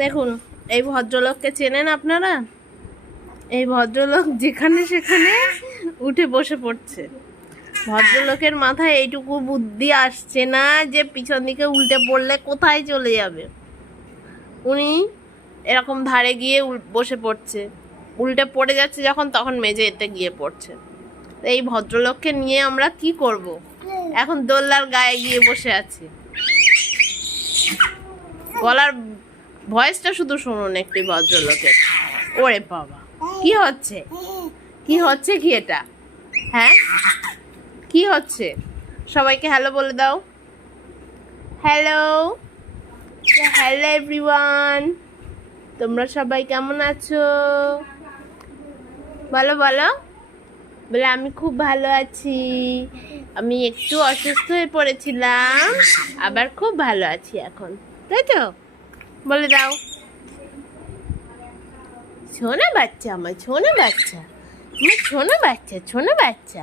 দেখুন, এই ভদ্রলোককে চেনেন আপনারা? এই ভদ্রলোক যেখানে সেখানে উঠে বসে পড়ছে। ভদ্রলোকের মাথায় এইটুকু বুদ্ধি আসছে না যে পিছন দিকে উল্টে পড়লে কোথায় চলে যাবে। উনি এরকম ধারে গিয়ে বসে পড়ছে, উল্টে পড়ে যাচ্ছে যখন, তখন মেঝেতে গিয়ে পড়ছে। এই ভদ্রলোককে নিয়ে আমরা কি করব? এখন দোলনার গায়ে গিয়ে বসে আছি। গলার ভয়েসটা শুধু শুনুন একটি ভদ্রলোকের। ওরে বাবা, কি হচ্ছে? কি হচ্ছে কি এটা? হ্যাঁ, কি হচ্ছে? সবাইকে হ্যালো বলে দাও। হ্যালো, হ্যালো এভরিওয়ান, তোমরা সবাই কেমন আছো? বলো বলো। বলে আমি খুব ভালো আছি, আমি একটু অসুস্থ হয়ে পড়েছিলাম, আবার খুব ভালো আছি এখন, তাই তো? বলে দাও। ছোনা বাচ্চা, আমার ছোনা বাচ্চা, আমার ছোনা বাচ্চা, ছোনা বাচ্চা।